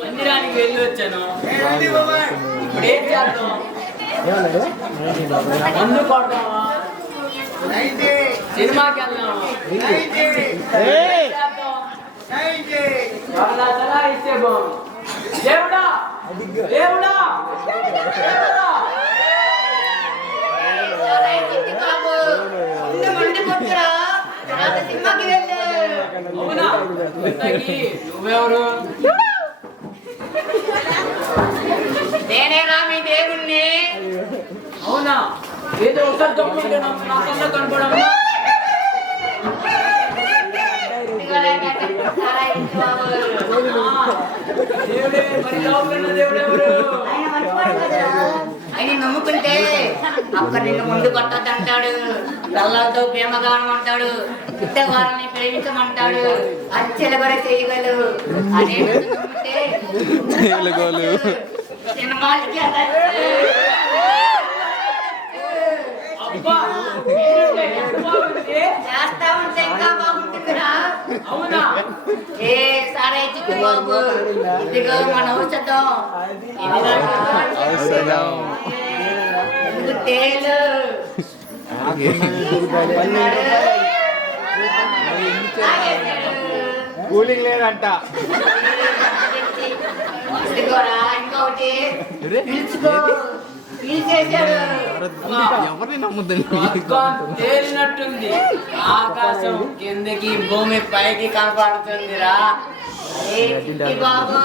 మందిరానికి వెళ్ళి వచ్చాను. ఇప్పుడు ఏం చేద్దాం? మందు కొడదామా? సినిమాకి వెళ్దామా? ఇస్తే బాగుంది. దేవుడా దేవుడా నువ్వెవరు? నేనేనా మీ దేవుణ్ణి? అవునా? ఏదో ఒకసారి దొంగ నా కన్నా కనపడము. ఆయన నమ్ముకుంటే అక్కడ నిన్ను ముందు కొట్టద్దంటాడు, పిల్లలతో ప్రేమగానం అంటాడు, పుట్టవారిని ప్రేమించమంటాడు, అచ్చల కూడా చేయగలరు. అదే నమ్ముకుంటే సినిమాలకి చేస్తా ఉంటే ఇంకా బాగుంటుందిరా. అవునా? ఏ సారే చిక్కు బాబు, ఇదిగో మన ఔషధం. తేలు కూలింగ్ లేదంట. ఇదిగోరా ఇంకొకటి పిలుచుకో. ఎవరిని నమ్ముద్దండి? తేలినట్టుంది. ఆకాశం కిందకి భూమి పైకి కనపడుతుందిరా. బాబు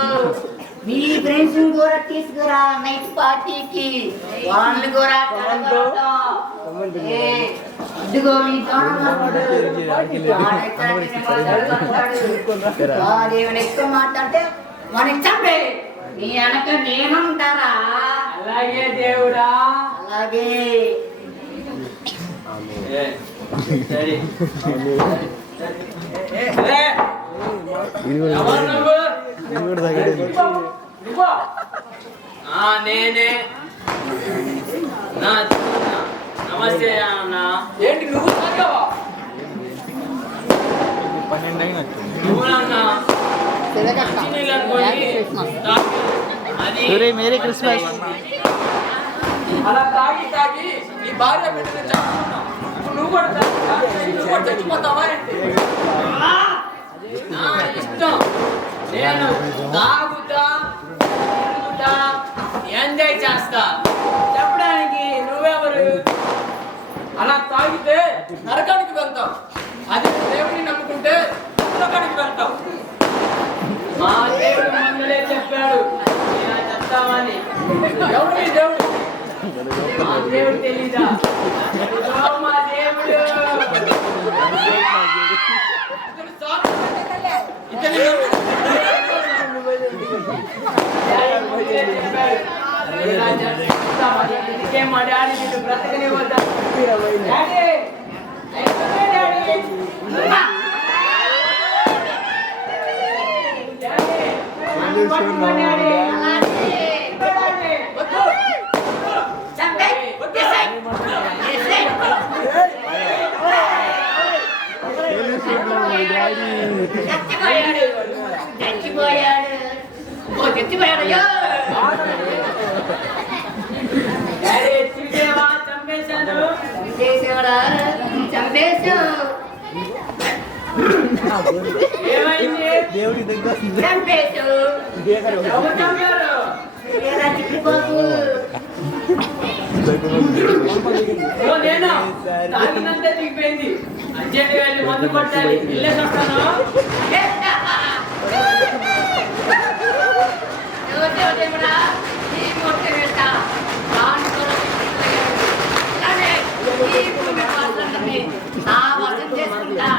మీ ఫ్రెండ్స్ కూడా తీసుకురా నైట్ పార్టీకి. వాళ్ళు కూడా ఇదిగో మీ ఏమైనా ఎక్కువ మాట్లాడితే మనకి చంపే. నీ వెనక నేనుంటారా? అలాగే దేవుడా. అలాగే సరే. నేనే. నమస్తే అన్న. ఏంటి నువ్వు తాగావా? Merry Christmas. అలా తాగి తాగి నీ భార్య పెట్టిన చచ్చిపోతావు. నువ్వు కూడా చచ్చిపోతావా ఏంటి? నా ఇష్టం. నేను తాగుతా ఎంజాయ్ చేస్తా. చెప్పడానికి నువ్వెవరు? అలా తాగితే నరకానికి వెళ్తావు. అది దేవుడిని నమ్ముకుంటే నరకానికి వెళ్తావు. మా దేవుడు మందులే చెప్పాడు ఇలా చెప్తామని. ఎవరు మీ దేవుడు? మా దేవుడు తెలీదా? మా దేవుడు మా డాడీ వీళ్ళు బ్రతకనే వద్దా? దేవుడి దగ్గర తాగినంతే దిగిపోయింది. అర్జెంట్ వెళ్ళి మందు కొట్టాలి. ఇల్లేసి వస్తాను. చేసుకుంటా